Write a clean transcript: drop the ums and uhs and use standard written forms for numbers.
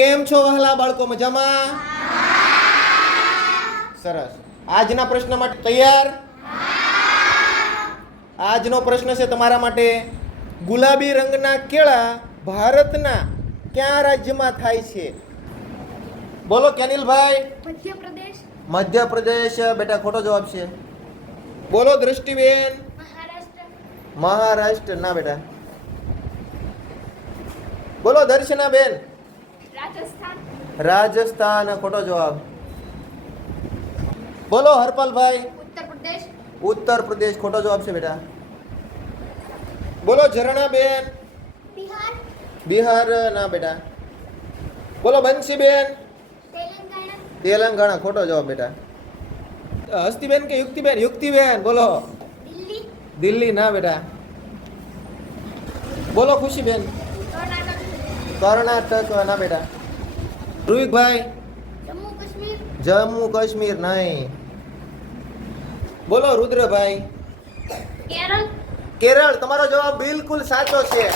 કેમ છો વહાલા બાળકો, મજામાં? સરસ. આજના પ્રશ્ન માટે તૈયાર? આજનો પ્રશ્ન છે તમારા માટે, ગુલાબી રંગના કેળા ભારતના કયા રાજ્યમાં થાય છે? બોલો કેનિલભાઈ. મધ્યપ્રદેશ. મધ્યપ્રદેશ બેટા ખોટો જવાબ છે. બોલો દૃષ્ટિબેન. મહારાષ્ટ્ર. મહારાષ્ટ્ર ના બેટા. બોલો દર્શનાબેન. રાજસ્થાન. રાજસ્થાન ખોટો જવાબ. બોલો હરપાલભાઈ. ઉત્તર પ્રદેશ. ઉત્તર પ્રદેશ ખોટો જવાબ છે બેટા. બોલો ઝરણાબેન. બિહાર. બિહાર ના બેટા. બોલો બંસીબેન. તેલંગાણા. તેલંગાણા ખોટો જવાબ બેટા. હસ્તીબેન કે યુક્તિબેન? યુક્તિબેન બોલો. દિલ્હી. દિલ્હી ના બેટા. બોલો ખુશીબેન. કર્ણાટક. કર્ણાટક ના બેટા. ધ્રુવિકભાઈ. જમ્મુ કાશ્મીર. જમ્મુ કાશ્મીર નહીં. બોલો રુદ્રભાઈ. કેરળ. કેરળ તમારો જવાબ બિલકુલ સાચો છે.